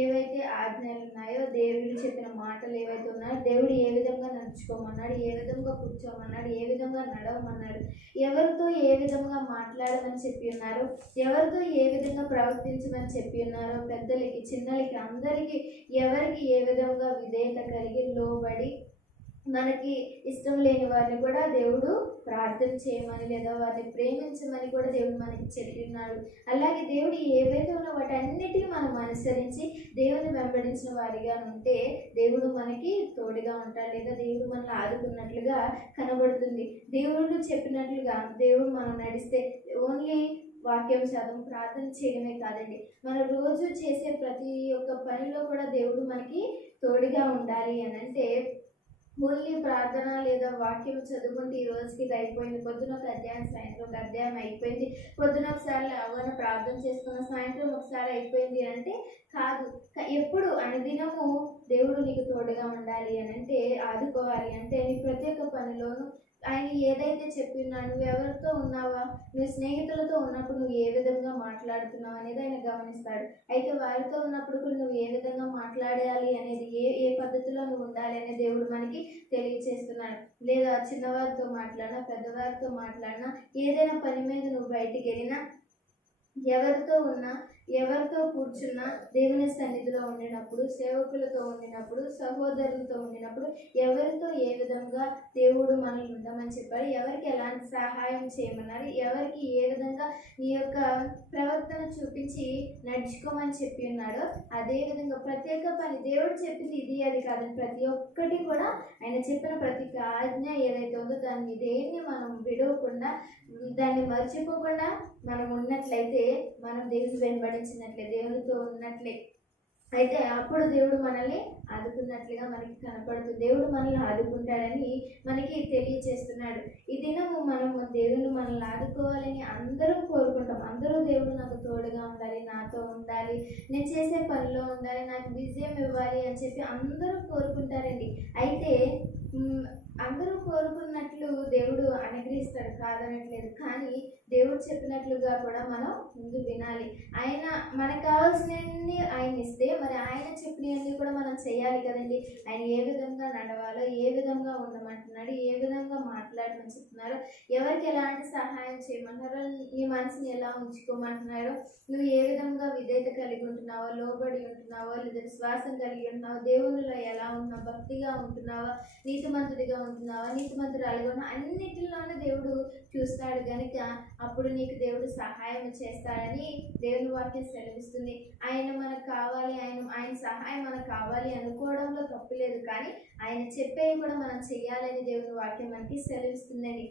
ఏవైతే ఆజ్ఞలు ఉన్నాయో, దేవుడు చెప్పిన మాటలు ఏవైతే ఉన్నాయో, దేవుడు ఏ విధంగా నడుచుకోమన్నాడు, ఏ విధంగా కూర్చోమన్నాడు, ఏ విధంగా నడవమన్నాడు, ఎవరితో ఏ విధంగా మాట్లాడమని చెప్పి ఉన్నారు, ఎవరితో ఏ విధంగా ప్రవర్తించమని చెప్పి ఉన్నారో, పెద్దలకి చిన్నలకి అందరికీ ఎవరికి ఏ విధంగా విధేయత కలిగి లోబడి మనకి ఇష్టం లేని వారిని కూడా దేవుడు ప్రార్థన చేయమని లేదా వారిని ప్రేమించమని కూడా దేవుడు మనకి చెప్పినాడు. అలాగే దేవుడు ఏవైతే ఉన్న వాటన్నిటికీ మనం అనుసరించి దేవుని వెంబడించిన వారిగా ఉంటే దేవుడు మనకి తోడుగా ఉంటాడు లేదా దేవుడు మనల్ని ఆదుకున్నట్లుగా కనబడుతుంది. దేవుడు చెప్పినట్లుగా దేవుడు మనం నడిస్తే ఓన్లీ వాక్యం చదవం ప్రార్థన చేయడమే కాదండి, మనం రోజు చేసే ప్రతి ఒక్క పనిలో కూడా దేవుడు మనకి తోడుగా ఉండాలి అని అంటే ఓన్లీ ప్రార్థన లేదా వాక్యం చదువుకుంటే ఈ రోజుకి ఇది అయిపోయింది, పొద్దున ఒక అధ్యాయం సాయంత్రం ఒక అధ్యాయం అయిపోయింది, పొద్దున ఒకసారి అవన్న ప్రార్థన చేసుకున్న సాయంత్రం ఒకసారి అయిపోయింది అంటే కాదు. ఎప్పుడు అనుదినము దేవుడు నీకు తోడుగా ఉండాలి అని అంటే ఆదుకోవాలి అంటే నీ ప్రతి ఒక్క పనిలోనూ ఆయన ఏదైతే చెప్పినా నువ్వు ఎవరితో ఉన్నావా, నువ్వు స్నేహితులతో ఉన్నప్పుడు నువ్వు ఏ విధంగా మాట్లాడుతున్నావు అనేది ఆయన గమనిస్తాడు. అయితే వారితో ఉన్నప్పుడు కూడా నువ్వు ఏ విధంగా మాట్లాడాలి అనేది ఏ పద్ధతిలో నువ్వు ఉండాలి అనేది దేవుడు మనకి తెలియచేస్తున్నాడు. లేదా చిన్నవారితో మాట్లాడినా పెద్దవారితో మాట్లాడినా ఏదైనా పని మీద నువ్వు బయటికి వెళ్ళినా ఎవరితో ఉన్నా ఎవరితో కూర్చున్నా దేవుని సన్నిధిలో ఉండినప్పుడు, సేవకులతో ఉండినప్పుడు, సహోదరులతో ఉండినప్పుడు ఎవరితో ఏ విధంగా దేవుడు మనల్ని ఉండమని చెప్పారు, ఎవరికి ఎలాంటి సహాయం చేయమన్నారు, ఎవరికి ఏ విధంగా నీ యొక్క ప్రవర్తన చూపించి నడుచుకోమని చెప్పి ఉన్నాడో అదే విధంగా ప్రత్యేక పని దేవుడు చెప్పింది ఇది అది కాదని ప్రతి ఒక్కటి కూడా ఆయన చెప్పిన ప్రతి ఆజ్ఞ ఏదైతే ఉందో దాన్ని దేన్ని మనం విడవకుండా దాన్ని మర్చిపోకుండా మనం ఉన్నట్లయితే మనం దేవుని వెంబడించినట్లే, దేవునితో ఉన్నట్లే. అయితే అప్పుడు దేవుడు మనల్ని ఆదుకున్నట్లుగా మనకి కనపడుతుంది. దేవుడు మనల్ని ఆదుకుంటాడని మనకి తెలియచేస్తున్నాడు. ఈ దినము మనము దేవుని మనల్ని ఆదుకోవాలని అందరూ కోరుకుంటాం. అందరూ దేవుడు నాకు తోడుగా ఉండాలి, నాతో ఉండాలి, నేను చేసే పనిలో ఉండాలి, నాకు విజయం ఇవ్వాలి అని చెప్పి అందరూ కోరుకుంటారండి. అయితే అందరూ కోరుకున్నట్లు దేవుడు అనుగ్రహిస్తాడు, కాదనట్లేదు. కానీ దేవుడు చెప్పినట్లుగా కూడా మనం ముందు వినాలి. ఆయన మనకు కావాల్సినవన్నీ ఆయన ఇస్తే మరి ఆయన చెప్పినవన్నీ కూడా మనం చేయాలి కదండి. ఆయన ఏ విధంగా నడవాలో, ఏ విధంగా ఉండమంటున్నాడు, ఏ విధంగా మాట్లాడమని చెప్తున్నారో, ఎవరికి ఎలాంటి సహాయం చేయమంటున్నారో, నీ మనసుని ఎలా ఉంచుకోమంటున్నారో, నువ్వు ఏ విధంగా విధేయత కలిగి ఉంటున్నావో, లోబడి ఉంటున్నావో, లేదా విశ్వాసం కలిగి ఉంటున్నావో, దేవునిలో ఎలా ఉంటున్నావు, భక్తిగా ఉంటున్నావా, నీతిమంతుడిగా ఉంటున్నావా, నీతిమంతురాలుగా ఉన్నావా, అన్నిటిలోనూ దేవుడు చూస్తాడు కనుక అప్పుడు నీకు దేవుడు సహాయం చేస్తాడని దేవుని వాక్యం సెలవిస్తుంది. ఆయన మనకు కావాలి, ఆయన సహాయం మనకు కావాలి అనుకోవడంలో తప్పులేదు. కానీ ఆయన చెప్పేవి కూడా మనం చెయ్యాలని దేవుని వాక్యం మనకి సెలవిస్తుందండి.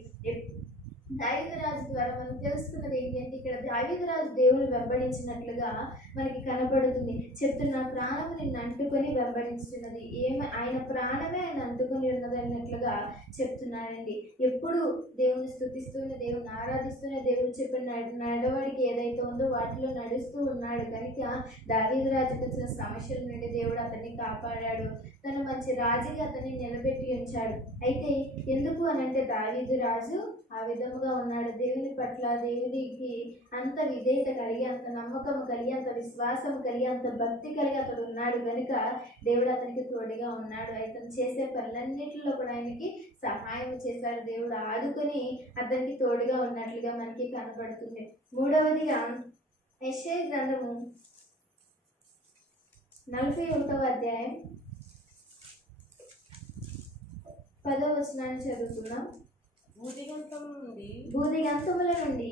దావీదురాజు ద్వారా మనం తెలుసుకున్నది ఏంటంటే ఇక్కడ దావీదురాజు దేవుని వెంబడించినట్లుగా మనకి కనపడుతుంది. చెప్తున్న ప్రాణము నిన్ను అంటుకొని వెంబడించుతున్నది, ఆయన ప్రాణమే ఆయన అంటుకొని ఉన్నది అన్నట్లుగా చెప్తున్నాడండి. ఎప్పుడు దేవుని స్తుతిస్తూనే, దేవుని ఆరాధిస్తూనే, దేవుడు చెప్పిన నడవడికి ఏదైతే ఉందో వాటిలో నడుస్తూ ఉన్నాడు కనుక దావీదురాజుకు వచ్చిన సమస్యల నుండి దేవుడు అతన్ని కాపాడాడు. తను మంచి రాజుగా అతన్ని నిలబెట్టి ఉంచాడు. అయితే ఎందుకు అనంటే దావీదురాజు ఆ విధముగా ఉన్నాడు. దేవుని పట్ల దేవునికి అంత విధేయత కలిగి, అంత నమ్మకం కలిగి, అంత విశ్వాసం కలిగి, అంత భక్తి కలిగి అతడు ఉన్నాడు కనుక దేవుడు అతనికి తోడుగా ఉన్నాడు. అతను చేసే పనులన్నింటిలో కూడా ఆయనకి సహాయం చేశాడు. దేవుడు ఆదుకొని అతనికి తోడుగా ఉన్నట్లుగా మనకి కనబడుతుంది. మూడవదిగా యెషయా గ్రంథము 41వ అధ్యాయం 10వ వచనాన్ని చదువుతున్నాం. భూదిగంతముల నుండి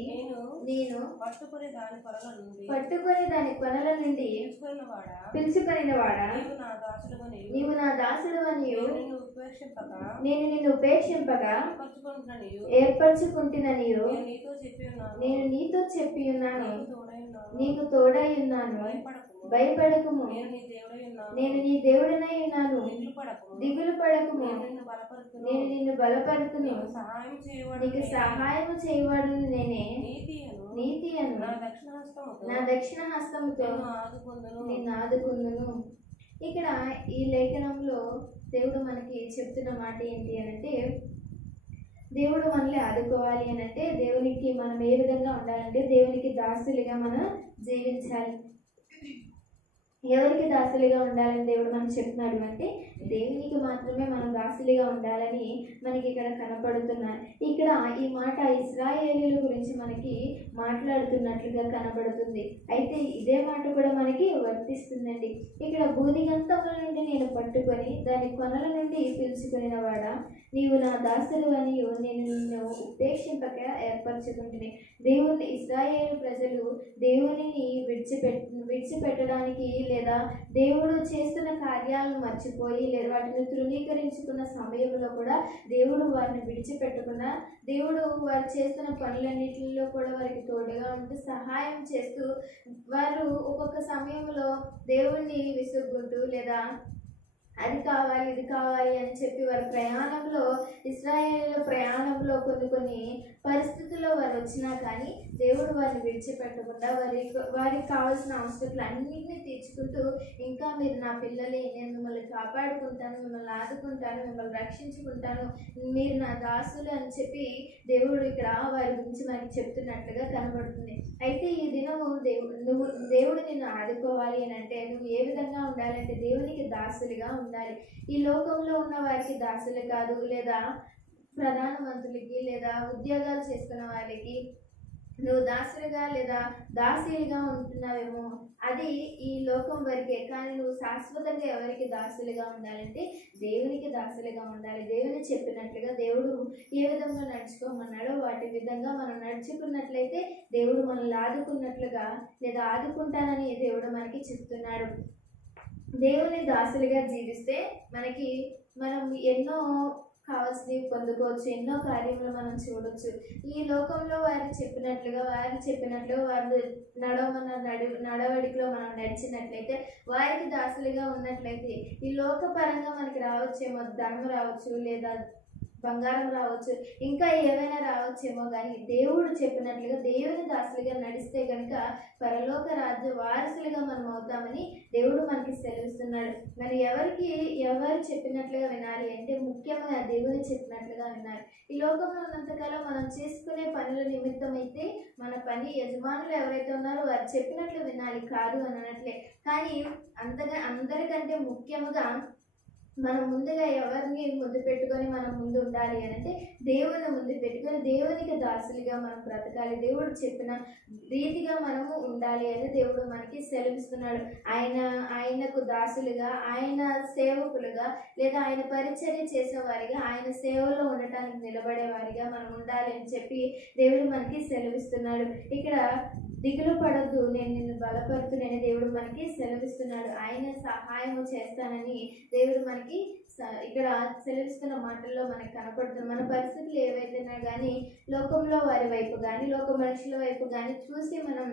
నేను పట్టుకొని దాని కొనల నుండి పిలుచుకొనినవాడా, నీవు నా దాసుడవనియు నేను నిన్ను ఉపేక్షింపగా ఏర్పరచుకుంటున్ననియు నేను నీతో చెప్పి ఉన్నాను, నీకు తోడై ఉన్నాను, భయపడకుము, నేను నీ దేవుడనై ఉన్నాను, దిగులు పడకుము, నేను నిన్ను బలపరుతును, నీకు సహాయం చేయవాడును నేనే, నీతి అను నా దక్షిణ హస్తముతో నిన్ను ఆదుకుందును. ఇక్కడ ఈ లేఖనంలో దేవుడు మనకి చెప్తున్న మాట ఏంటి అనంటే, దేవుడు మనల్ని ఆదుకోవాలి అనంటే దేవునికి మనం ఏ విధంగా ఉండాలంటే దేవునికి దాసులుగా మనం జీవించాలి. ఎవరికి దాసులుగా ఉండాలని దేవుడు మనకు చెప్తున్నాడు అంటే దేవునికి మాత్రమే మనం దాసులుగా ఉండాలని మనకి ఇక్కడ కనపడుతున్నారు. ఇక్కడ ఈ మాట ఇశ్రాయేలీల గురించి మనకి మాట్లాడుతున్నట్లుగా కనబడుతుంది. అయితే ఇదే మాట కూడా మనకి వర్తిస్తుందండి. ఇక్కడ భూదిగంతముల నుండి నేను పట్టుకొని దాని కొనల నుండి పిలుచుకొనినవాడా, నీవు నా దాసులు అని నేను నిన్ను ఉపేక్షింపక ఏర్పరచుకుంటుని. దేవుని ఇశ్రాయేలు ప్రజలు దేవునిని విడిచిపెట్టడానికి లేదా దేవుడు చేస్తున్న కార్యాలను మర్చిపోయి లేదా వాటిని తృణీకరించుకున్న సమయంలో కూడా దేవుడు వారిని విడిచిపెట్టకుండా దేవుడు వారు చేస్తున్న పనులన్నిటిలో కూడా వారికి తోడుగా ఉంటూ సహాయం చేస్తూ వారు ఒక్కొక్క సమయంలో దేవుణ్ణి విసుగ్గుంటూ లేదా అది కావాలి ఇది కావాలి అని చెప్పి వారి ప్రయాణంలో ఇశ్రాయేలు ప్రయాణంలో కొన్ని పరిస్థితుల్లో వారు వచ్చినా కానీ దేవుడు వారిని విడిచిపెట్టకుండా వారికి కావాల్సిన అవసరాలు అన్నింటినీ తీర్చుకుంటూ ఇంకా మీరు నా పిల్లలే, నేను మిమ్మల్ని కాపాడుకుంటాను, మిమ్మల్ని ఆదుకుంటాను, మిమ్మల్ని రక్షించుకుంటాను, మీరు నా దాసులు అని చెప్పి దేవుడు ఇక్కడ వారి గురించి మనకి చెప్తున్నట్లుగా కనబడుతుంది. అయితే ఈ దినము దేవుడు నిన్ను ఆదుకోవాలి అని అంటే నువ్వు ఏ విధంగా ఉండాలంటే దేవునికి దాసులుగా ఉండాలి. ఈ లోకంలో ఉన్న వారికి దాసులు కాదు, లేదా ప్రధానమంత్రులకి లేదా ఉద్యోగాలు చేసుకున్న వాళ్ళకి నువ్వు దాసులుగా లేదా దాసీలుగా ఉంటున్నావేమో, అది ఈ లోకం వరకే. కానీ నువ్వు శాశ్వతంగా ఎవరికి దాసులుగా ఉండాలంటే దేవునికి దాసులుగా ఉండాలి. దేవుని చెప్పినట్లుగా దేవుడు ఏ విధంగా నడుచుకోమన్నాడో వాటి విధంగా మనం నడుచుకున్నట్లయితే దేవుడు మనల్ని ఆదుకున్నట్లుగా లేదా ఆదుకుంటానని దేవుడు మనకి చెప్తున్నాడు. దేవుని దాసులుగా జీవిస్తే మనం ఎన్నో కావాల్సినవి పొందుకోవచ్చు, ఎన్నో కార్యములు మనం చూడవచ్చు. ఈ లోకంలో వారు చెప్పినట్లుగా వారు నడవడికలో మనం నడిచినట్లయితే, వారికి దాసులుగా ఉన్నట్లయితే ఈ లోకపరంగా మనకి రావచ్చేమో, ధనం రావచ్చు, లేదా బంగారం రావచ్చు, ఇంకా ఏవైనా రావచ్చేమో, కానీ దేవుడు చెప్పినట్లుగా దేవుని దాసులుగా నడిస్తే కనుక పరలోక రాజ్య వారసులుగా మనం అవుతామని దేవుడు మనకి సెలవిస్తున్నాడు. మరి ఎవరు చెప్పినట్లుగా వినాలి అంటే ముఖ్యంగా దేవుని చెప్పినట్లుగా వినాలి. ఈ లోకంలో ఉన్నంతకాలం మనం చేసుకునే పనుల నిమిత్తం అయితే మన పని యజమానులు ఎవరైతే ఉన్నారో వారు చెప్పినట్లు వినాలి, కాదు అని అనట్లే. కానీ అందరికంటే ముఖ్యంగా మనం ముందుగా ఎవరిని ముందు పెట్టుకొని మనం ముందు ఉండాలి అని అంటే దేవుని ముందు పెట్టుకొని దేవునికి దాసులుగా మనం బ్రతకాలి. దేవుడు చెప్పిన రీతిగా మనము ఉండాలి అని దేవుడు మనకి సెలవిస్తున్నాడు. ఆయనకు దాసులుగా, ఆయన సేవకులుగా లేదా ఆయన పరిచర్య చేసేవారిగా, ఆయన సేవలో ఉండటానికి నిలబడేవారిగా మనం ఉండాలి అని చెప్పి దేవుడు మనకి సెలవిస్తున్నాడు. ఇక్కడ దిగులు పడద్దు, నేను నిన్ను బలపరుతునని దేవుడు మనకి సెలవిస్తున్నాడు. ఆయన సహాయము చేస్తానని దేవుడు మనకి ఇక్కడ సెలవిస్తున్న మాటల్లో మనకు కనపడుతుంది. మన పరిస్థితులు ఏవైతేనా కానీ లోకంలో వారి వైపు కానీ లోక మనుషుల వైపు కానీ చూసి మనం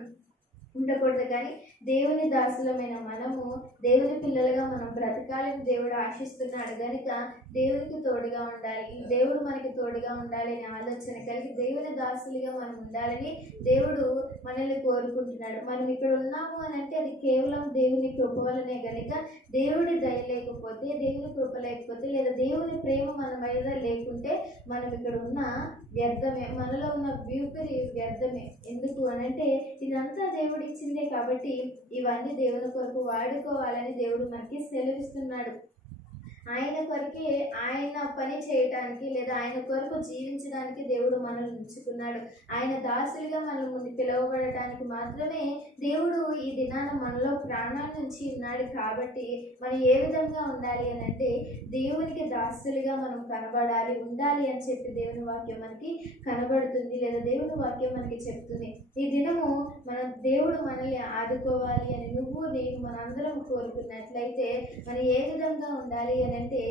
ఉండకూడదు. కానీ దేవుని దాసులమైన మనము దేవుని పిల్లలుగా మనం బ్రతకాలని దేవుడు ఆశిస్తున్నాడు కనుక దేవునికి తోడుగా ఉండాలి. దేవుడు మనకి తోడుగా ఉండాలి అనే ఆలోచన కలిగి దేవుని దాసులుగా మనం ఉండాలని దేవుడు మనల్ని కోరుకుంటున్నాడు. మనం ఇక్కడ ఉన్నాము అని అంటే అది కేవలం దేవుని కృప వలనే కనుక దేవుడి దయ లేకపోతే, దేవుని కృప లేకపోతే, లేదా దేవుని ప్రేమ మన మీద లేకుంటే మనం ఇక్కడ ఉన్న వ్యర్థమే, మనలో ఉన్న వ్యూపరి వ్యర్థమే. ఎందుకు అనంటే ఇదంతా దేవుడు ఇచ్చిందే కాబట్టి ఇవన్నీ దేవుని కొరకు వాడుకోవాలని దేవుడు మనకి సెలవిస్తున్నాడు. ఆయన కొరకే, ఆయన పని చేయటానికి లేదా ఆయన కొరకు జీవించడానికి దేవుడు మనల్ని ఉంచుకున్నాడు. ఆయన దాసులుగా మనల్ని పిలువబడటానికి మాత్రమే దేవుడు ఈ దినాన మనలో ప్రాణాన్ని ఉంచి ఉన్నాడు. కాబట్టి మనం ఏ విధంగా ఉండాలి అని అంటే దేవునికి దాసులుగా మనం కనబడాలి, ఉండాలి అని చెప్పి దేవుని వాక్యం మనకి కనబడుతుంది, లేదా దేవుని వాక్యం మనకి చెప్తుంది. ఈ దినము దేవుడు మనల్ని ఆదుకోవాలి అని నేను మనందరం కోరుకున్నట్లయితే మనం ఏ విధంగా ఉండాలి అంటే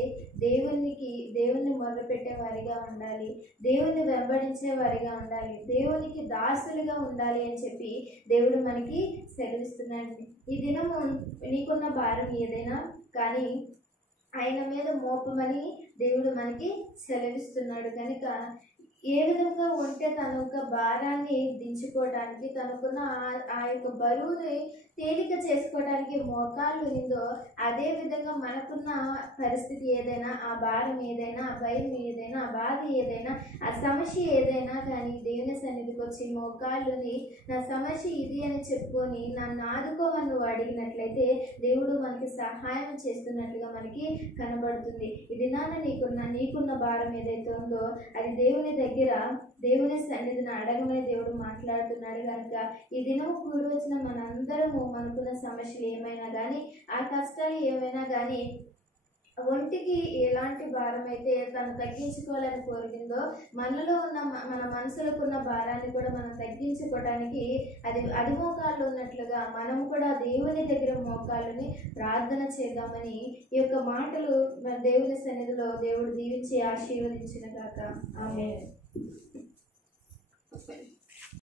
దేవుణ్ణి మొదలుపెట్టే వారిగా ఉండాలి, దేవుణ్ణి వెంబడించే వారిగా ఉండాలి, దేవునికి దాసులుగా ఉండాలి అని చెప్పి దేవుడు మనకి సెలవిస్తున్నాడు. ఈ దినము నీకున్న భారం ఏదైనా కానీ ఆయన మీద మోపమని దేవుడు మనకి సెలవిస్తున్నాడు. కనుక ఏ విధంగా ఉంటే తన యొక్క భారాన్ని దించుకోవడానికి, తనకున్న ఆ యొక్క బరువుని తేలిక చేసుకోవడానికి మోకాళ్ళు ఉందో, అదే విధంగా మనకున్న పరిస్థితి ఏదైనా, ఆ భారం ఏదైనా, ఆ భయం ఏదైనా, ఆ బాధ ఏదైనా, ఆ సమస్య ఏదైనా కానీ దేవుని సన్నిధికి వచ్చి మోకాళ్ళుని నా సమస్య ఇది అని చెప్పుకొని నన్ను ఆదుకోమని నువ్వు అడిగినట్లయితే దేవుడు మనకి సహాయం చేస్తున్నట్లుగా మనకి కనబడుతుంది. ఇది నీకున్న భారం ఏదైతే ఉందో అది దేవుని సన్నిధిని అడగమని దేవుడు మాట్లాడుతున్నాడు. కనుక ఈ దినము కూడి వచ్చిన మనందరము మనకున్న సమస్యలు ఏమైనా కానీ, ఆ కష్టాలు ఏమైనా కానీ, ఒంటికి ఎలాంటి భారం అయితే తను తగ్గించుకోవాలని కోరికిందో మనలో ఉన్న మన మనసులకున్న భారాన్ని కూడా మనం తగ్గించుకోవడానికి అది మోకాళ్ళు ఉన్నట్లుగా మనం కూడా దేవుని దగ్గర మోకాళ్ళని ప్రార్థన చేద్దామని ఈ యొక్క మాటలు మన దేవుని సన్నిధిలో దేవుడు దీవించి ఆశీర్వదించిన గాక. ఆమేన్.